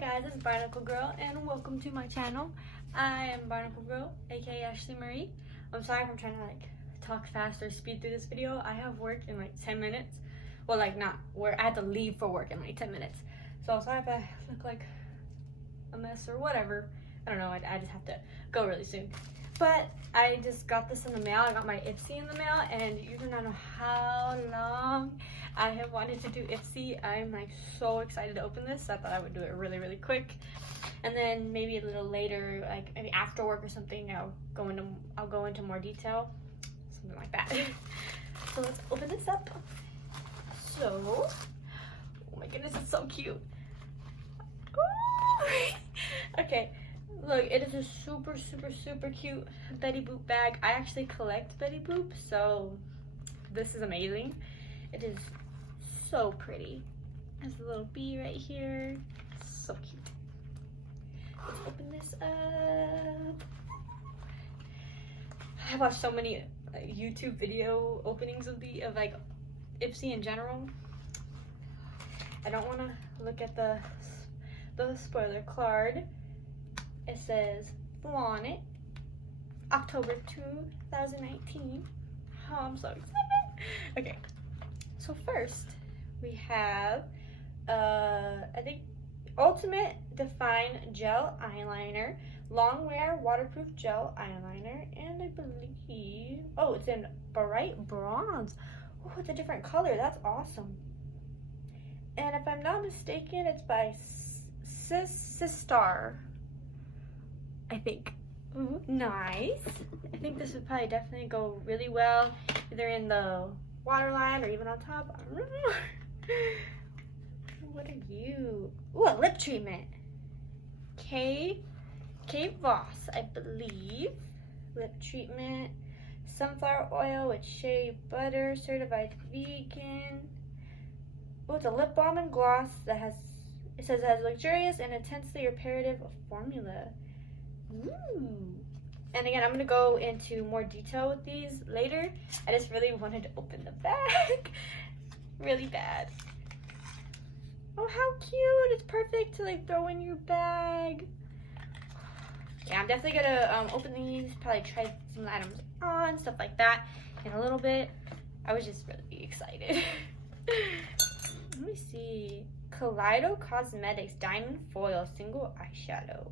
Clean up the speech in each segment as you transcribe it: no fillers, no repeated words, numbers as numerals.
guys, it's Barnacle Girl and welcome to my channel. I am Barnacle Girl, aka Ashley Marie. I'm sorry if I'm trying to talk fast or speed through this video. I have work in 10 minutes. Well, not where I have to leave for work in 10 minutes. So I'm sorry if I look like a mess or whatever. I don't know, I just have to go really soon. But I just got this in the mail. I got my IPSY in the mail, and you do not know how long I have wanted to do IPSY. I'm so excited to open this. I thought I would do it really quick, and then maybe a little later, maybe after work or something, I'll go into more detail, something like that. So let's open this up. So, oh my goodness, it's so cute. Okay. Look, it is a super cute Betty Boop bag. I actually collect Betty Boop, so this is amazing. It is so pretty. There's a little bee right here. So cute. Let's open this up. I watched so many YouTube video openings of IPSY in general. I don't want to look at the spoiler card. It says Flaunt It, October 2019. Oh, I'm so excited. Okay, so first we have I think Ultimate Define Gel Eyeliner, Long Wear Waterproof Gel Eyeliner, and I believe, oh, it's in bright bronze. Oh, it's a different color. That's awesome. And if I'm not mistaken, it's by Sistar, I think. Ooh, nice. I think this would probably definitely go really well, either in the waterline or even on top. I don't know. What are you? Ooh, a lip treatment. Kate Voss, I believe. Lip treatment. Sunflower oil with shea butter, certified vegan. Oh, it's a lip balm and gloss that it says it has luxurious and intensely reparative formula. Ooh. And again, I'm gonna go into more detail with these later. I just really wanted to open the bag really bad. Oh, how cute. It's perfect to throw in your bag. Yeah, I'm definitely gonna open these, probably try some items on, stuff like that in a little bit. I was just really excited. Let me see. Kaleido Cosmetics Diamond Foil Single Eyeshadow.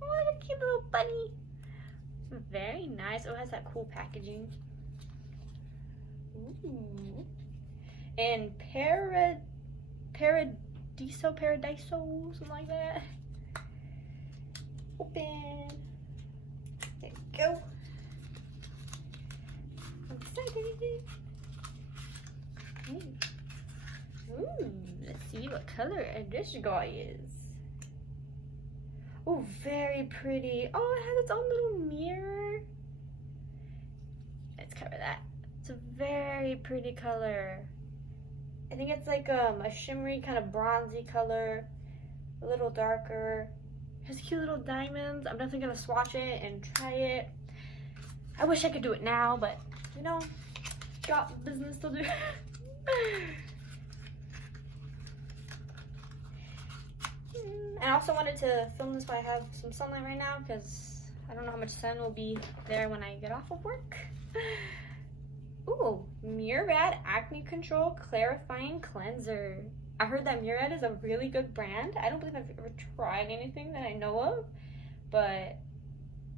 Oh, look at the cute little bunny. Very nice. Oh, it has that cool packaging. Ooh. And Paradiso, something like that. Open. There you go. I'm excited. Ooh, let's see what color this guy is. Oh, very pretty. Oh, it has its own little mirror. Let's cover that. It's a very pretty color. I think it's a shimmery kind of bronzy color, a little darker. It has cute little diamonds. I'm definitely gonna swatch it and try it. I wish I could do it now, but got business to do. And I also wanted to film this while I have some sunlight right now, because I don't know how much sun will be there when I get off of work. Ooh, Murad Acne Control Clarifying Cleanser. I heard that Murad is a really good brand. I don't believe I've ever tried anything that I know of, but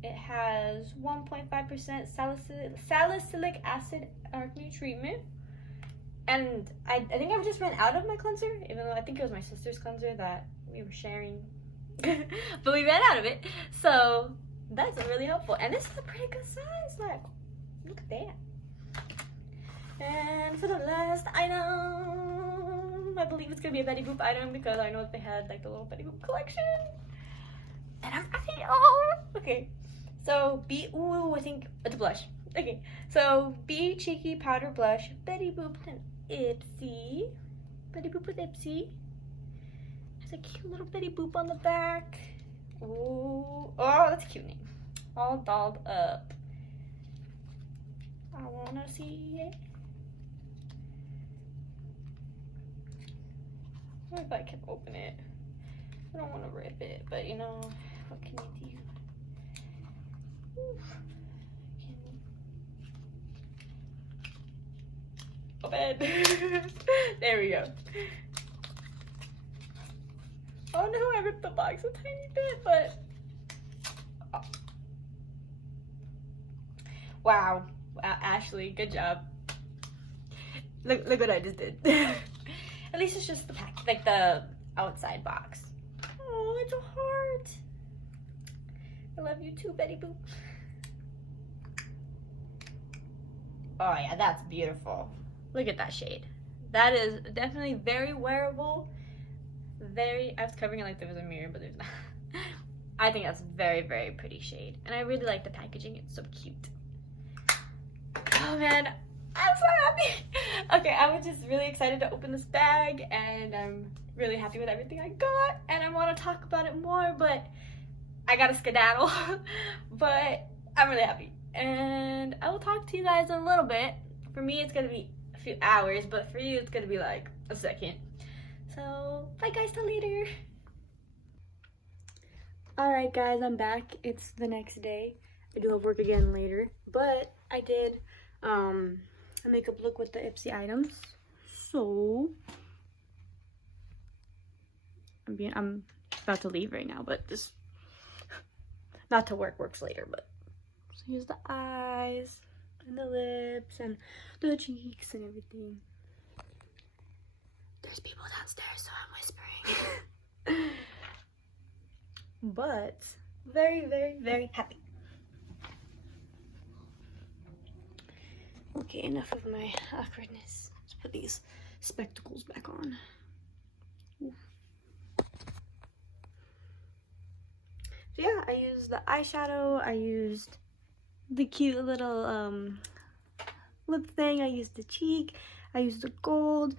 it has 1.5% salicylic acid acne treatment. And I think I've just run out of my cleanser, even though I think it was my sister's cleanser that we were sharing. But we ran out of it. So that's really helpful. And this is a pretty good size. Look at that. And for the last item, I believe it's going to be a Betty Boop item, because I know that they had the little Betty Boop collection. And I'm ready. Oh, okay. So, I think it's a blush. Okay, so Be Cheeky Powder Blush, Betty Boop and IPSY. Betty Boop with IPSY. There's a cute little Betty Boop on the back. Ooh. Oh, that's a cute name. All dolled up. I wanna see it. What if I can open it? I don't want to rip it, but you know, what can you do? Oof. Open. There we go. Oh no, I ripped the box a tiny bit, but oh. Wow, Ashley, good job. Look what I just did. At least it's just the pack, like the outside box. Oh, it's a heart. I love you too, Betty Boop. Oh yeah, that's beautiful. Look at that shade. That is definitely very wearable. I was covering it like there was a mirror, but there's not. I think that's very, very pretty shade. And I really like the packaging. It's so cute. Oh man, I'm so happy. Okay, I was just really excited to open this bag, and I'm really happy with everything I got. And I want to talk about it more, but I gotta skedaddle. But I'm really happy. And I will talk to you guys in a little bit. For me, it's gonna be a few hours, but for you, it's gonna be like a second. So, bye guys, till later. Alright guys, I'm back. It's the next day. I do have work again later, but I did a makeup look with the IPSY items. So, I'm about to leave right now, but just, not to work, works later, but. So here's the eyes, and the lips, and the cheeks, and everything. There's people downstairs, so I'm whispering. But very, very, very happy. Okay, enough of my awkwardness. Let's put these spectacles back on. Ooh. So yeah, I used the eyeshadow, I used the cute little lip thing, I used the cheek, I used the gold.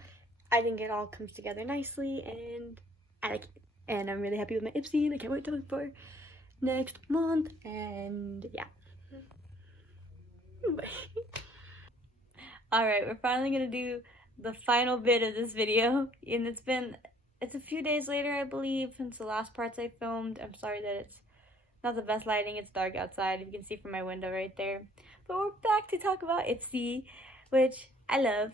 I think it all comes together nicely, and I like it. And I'm really happy with my IPSY, and I can't wait to look for next month. And yeah. Alright, we're finally gonna do the final bit of this video. And it's a few days later, I believe, since the last parts I filmed. I'm sorry that it's not the best lighting. It's dark outside. You can see from my window right there. But we're back to talk about IPSY, which I love.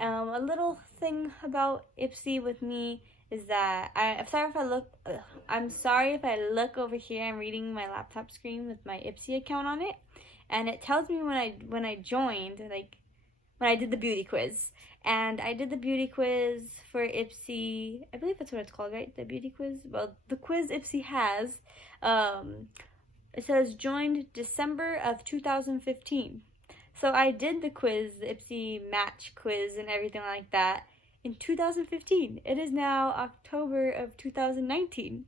A little thing about IPSY with me is that I'm sorry if I look over here. I'm reading my laptop screen with my IPSY account on it, and it tells me when I joined, like when I did the beauty quiz. And I did the beauty quiz for IPSY. I believe that's what it's called, right? The beauty quiz. Well, the quiz IPSY has. It says joined December of 2015. So I did the quiz, the IPSY match quiz and everything like that in 2015. It is now October of 2019.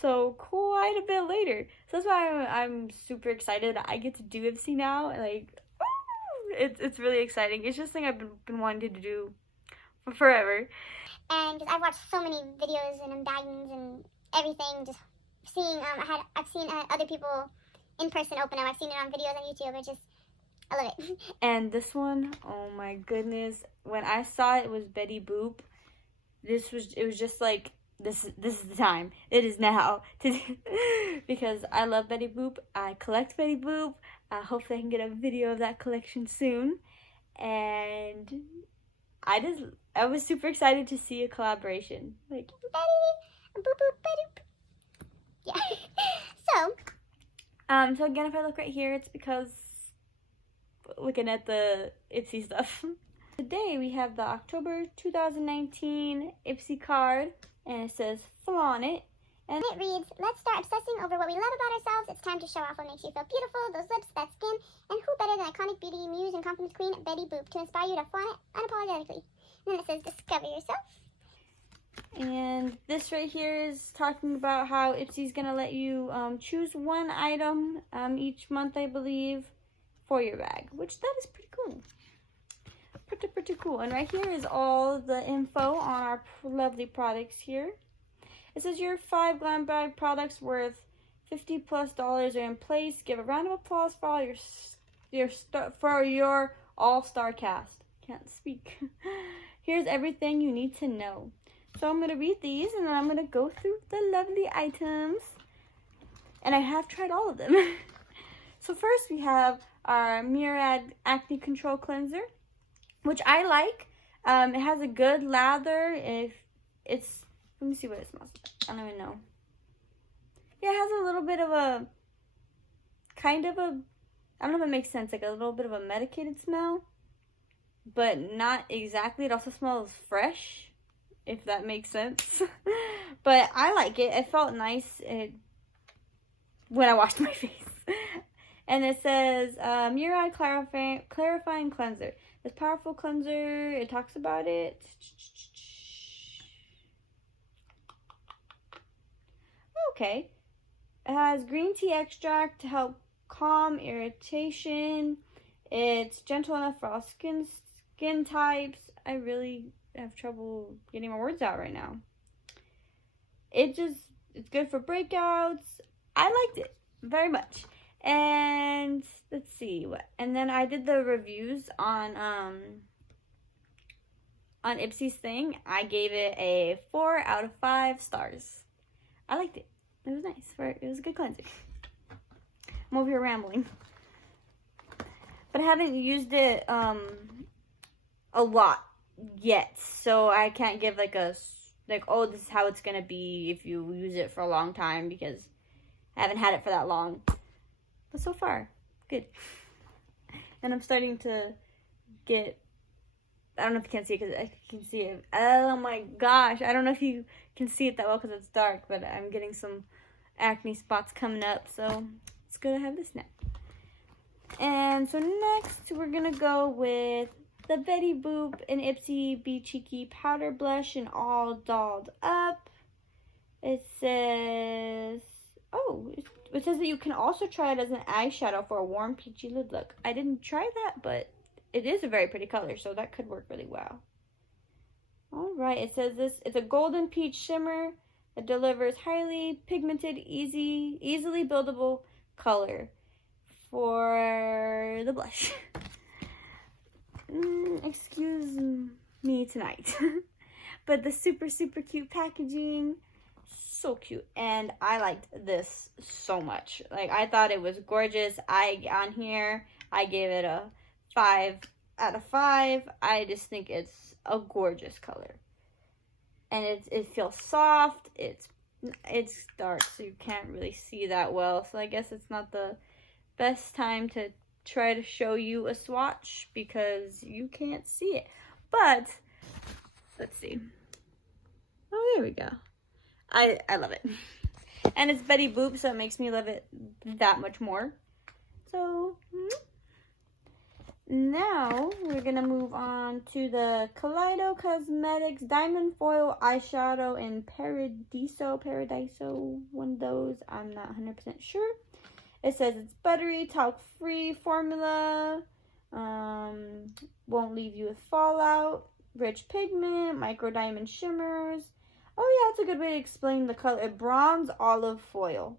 So quite a bit later. So that's why I'm super excited that I get to do IPSY now. Like, it's really exciting. It's just something I've been wanting to do for forever. And I've watched so many videos and unbaggings and everything, just seeing, I've seen other people in person open them. I've seen it on videos on YouTube. I love it. And this one, oh my goodness. When I saw it was Betty Boop, it was just like, this is the time. It is now. Because I love Betty Boop. I collect Betty Boop. Hopefully I can get a video of that collection soon. And I was super excited to see a collaboration. Like, Betty Boop, Betty Boop. Yeah. So again, if I look right here, it's because looking at the IPSY stuff. Today we have the October 2019 IPSY card, and it says flaunt it. And it reads, let's start obsessing over what we love about ourselves. It's time to show off what makes you feel beautiful, those lips, that skin, and who better than iconic beauty muse and confidence queen Betty Boop to inspire you to flaunt it unapologetically. And then it says, discover yourself. And this right here is talking about how IPSY's gonna let you choose one item each month, I believe, for your bag, which that is pretty cool. Pretty cool. And right here is all the info on our lovely products here. It says your 5 glam bag products worth $50+ are in place. Give a round of applause for all your all-star cast. Can't speak. Here's everything you need to know. So I'm going to read these and then I'm going to go through the lovely items. And I have tried all of them. So first we have our Murad Acne Control Cleanser, which I like. It has a good lather. If it's, let me see what it smells like. I don't even know. Yeah, it has a little bit of a, kind of a, I don't know if it makes sense, like a little bit of a medicated smell, but not exactly. It also smells fresh, if that makes sense. But I like it. It felt nice when I washed my face. And it says, Murad Clarifying Cleanser. This powerful cleanser, it talks about it. Okay. It has green tea extract to help calm irritation. It's gentle enough for all skin types. I really have trouble getting my words out right now. It's good for breakouts. I liked it very much. And let's see what. And then I did the reviews on IPSY's thing. I gave it a 4 out of 5 stars. I liked it. It was nice. It was a good cleanser. I'm over here rambling. But I haven't used it a lot yet. So I can't give like oh, this is how it's going to be if you use it for a long time, because I haven't had it for that long. But so far, good. And I'm starting to get, I don't know if you can see it because I can see it. Oh my gosh. I don't know if you can see it that well because it's dark, but I'm getting some acne spots coming up. So it's good to have this now. And so next we're going to go with the Betty Boop and IPSY Be Cheeky Powder Blush and All Dolled Up. It says, it says that you can also try it as an eyeshadow for a warm peachy lid look. I didn't try that, but it is a very pretty color, so that could work really well. Alright, it says it's a golden peach shimmer that delivers highly pigmented, easily buildable color for the blush. Excuse me tonight. But the super cute packaging, so cute, and I liked this so much. Like, I thought it was gorgeous. On here I gave it a 5 out of 5. I just think it's a gorgeous color, and it feels soft. It's dark, so you can't really see that well, so I guess it's not the best time to try to show you a swatch because you can't see it. But let's see. Oh, there we go. I love it. And it's Betty Boop, so it makes me love it that much more. So now we're gonna move on to the Kaleido Cosmetics Diamond Foil Eyeshadow in Paradiso, one of those. I'm not 100% sure. It says it's buttery, talc-free formula, won't leave you with fallout, rich pigment, micro diamond shimmers. Oh yeah, it's a good way to explain the color. Bronze olive foil.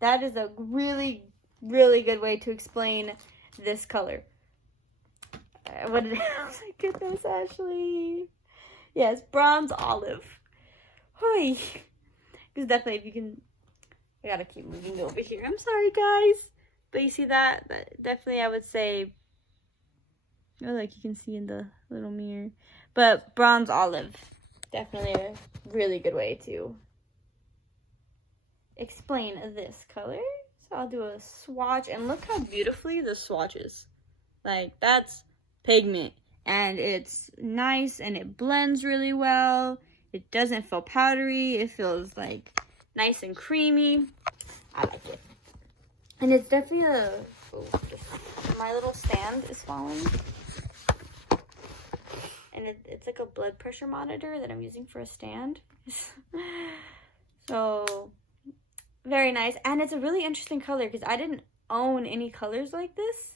That is a really good way to explain this color. What did oh my goodness, Ashley. Yes, bronze olive. Hoi. Because definitely, if you can, I gotta keep moving over here. I'm sorry, guys. But you see that? Definitely, I would say, oh, like you can see in the little mirror. But bronze olive. Definitely a really good way to explain this color. So I'll do a swatch, and look how beautifully the swatch is. Like, that's pigment, and it's nice, and it blends really well. It doesn't feel powdery. It feels like nice and creamy. I like it. And it's definitely my little stand is falling. And it's like a blood pressure monitor that I'm using for a stand. So, very nice. And it's a really interesting color because I didn't own any colors like this.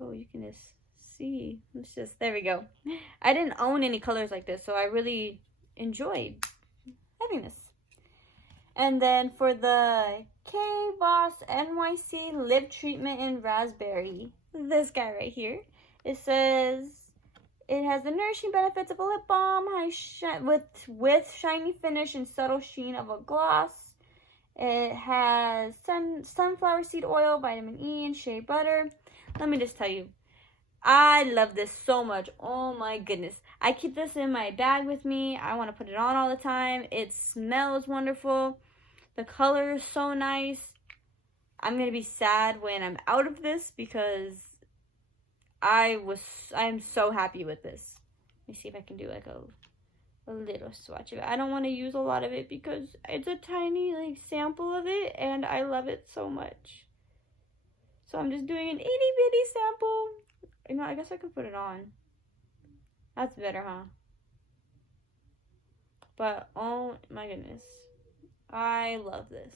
Oh, you can just see. There we go. I didn't own any colors like this, so I really enjoyed having this. And then for the K-Boss NYC Lip Treatment in Raspberry, this guy right here, it says It has the nourishing benefits of a lip balm, with shiny finish and subtle sheen of a gloss. It has sunflower seed oil, vitamin E, and shea butter. Let me just tell you, I love this so much. Oh my goodness. I keep this in my bag with me. I want to put it on all the time. It smells wonderful. The color is so nice. I'm going to be sad when I'm out of this because I'm so happy with this. Let me see if I can do like a little swatch of it. I don't want to use a lot of it because it's a tiny like sample of it and I love it so much. So I'm just doing an itty bitty sample. You know, I guess I could put it on. That's better, huh? But oh my goodness, I love this.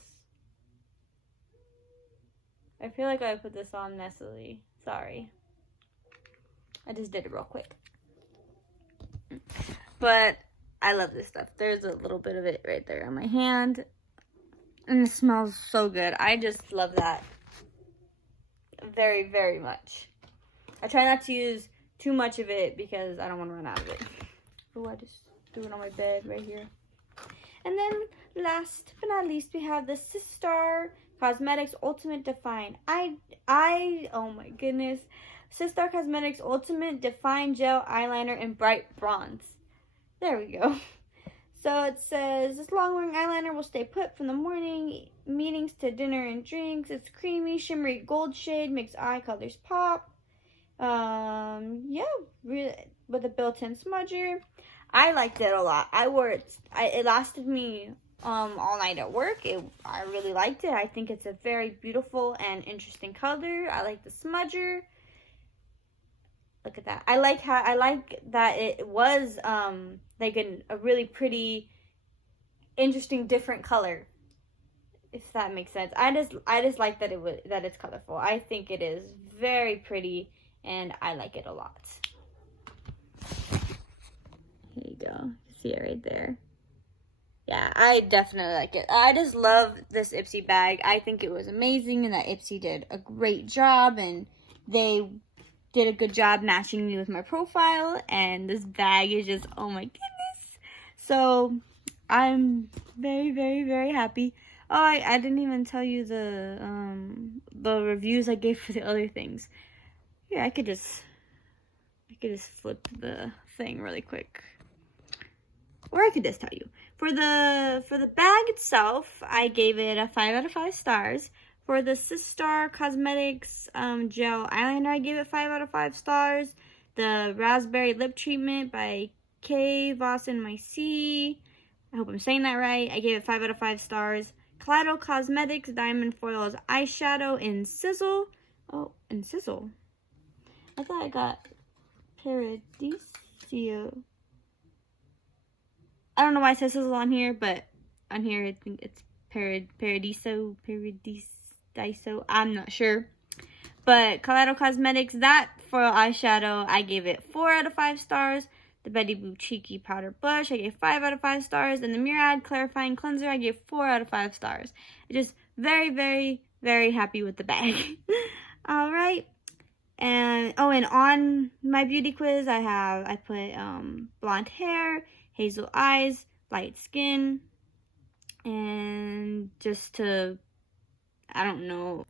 I feel like I put this on messily. Sorry. I just did it real quick. But I love this stuff. There's a little bit of it right there on my hand. And it smells so good. I just love that very, very much. I try not to use too much of it because I don't want to run out of it. Oh, I just threw it on my bed right here. And then last but not least, we have the Sistar Cosmetics Ultimate Define. Oh my goodness. Sistar Cosmetics Ultimate Define Gel Eyeliner in Bright Bronze. There we go. So it says, this long-wearing eyeliner will stay put from the morning meetings to dinner and drinks. It's creamy, shimmery gold shade, makes eye colors pop. Yeah, really, with a built-in smudger. I liked it a lot. I wore it. It lasted me all night at work. I really liked it. I think it's a very beautiful and interesting color. I like the smudger. Look at that. I like that it was like a really pretty, interesting, different color. If that makes sense. I just like that it's colorful. I think it is very pretty and I like it a lot. Here you go. See it right there. Yeah, I definitely like it. I just love this IPSY bag. I think it was amazing and that IPSY did a great job and they did a good job matching me with my profile, and this bag is just, oh my goodness. So I'm very, very, very happy. Oh, I didn't even tell you the reviews I gave for the other things. Yeah, I could just flip the thing really quick. Or I could just tell you. For the bag itself, I gave it a 5 out of 5 stars. For the Sistar Cosmetics Gel Eyeliner, I gave it 5 out of 5 stars. The Raspberry Lip Treatment by K. Voss and My C. I hope I'm saying that right. I gave it 5 out of 5 stars. Kaleido Cosmetics Diamond Foils Eyeshadow in Sizzle. Oh, in Sizzle. I thought I got Paradiso. I don't know why it says Sizzle on here, but on here I think it's Paradiso. I'm not sure. But Kaleido Cosmetics, that foil eyeshadow, I gave it 4 out of 5 stars. The Betty Boop Cheeky Powder Blush, I gave 5 out of 5 stars. And the Murad Clarifying Cleanser, I gave 4 out of 5 stars. Just very, very, very happy with the bag. Alright. And, oh, and on my beauty quiz, I put blonde hair, hazel eyes, light skin, and just to, I don't know.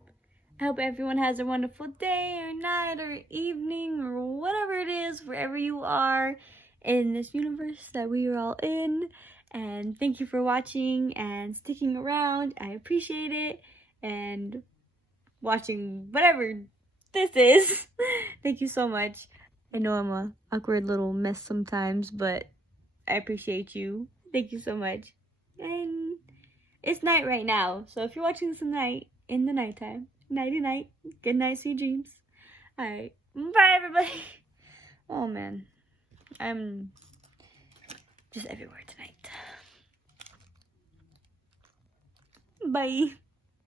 I hope everyone has a wonderful day or night or evening or whatever it is, wherever you are in this universe that we are all in. And thank you for watching and sticking around. I appreciate it. And watching whatever this is. Thank you so much. I know I'm a awkward little mess sometimes, but I appreciate you. Thank you so much. And it's night right now, so if you're watching this in the nighttime, nighty night, good night, sweet dreams. Alright, bye everybody. Oh man, I'm just everywhere tonight. Bye.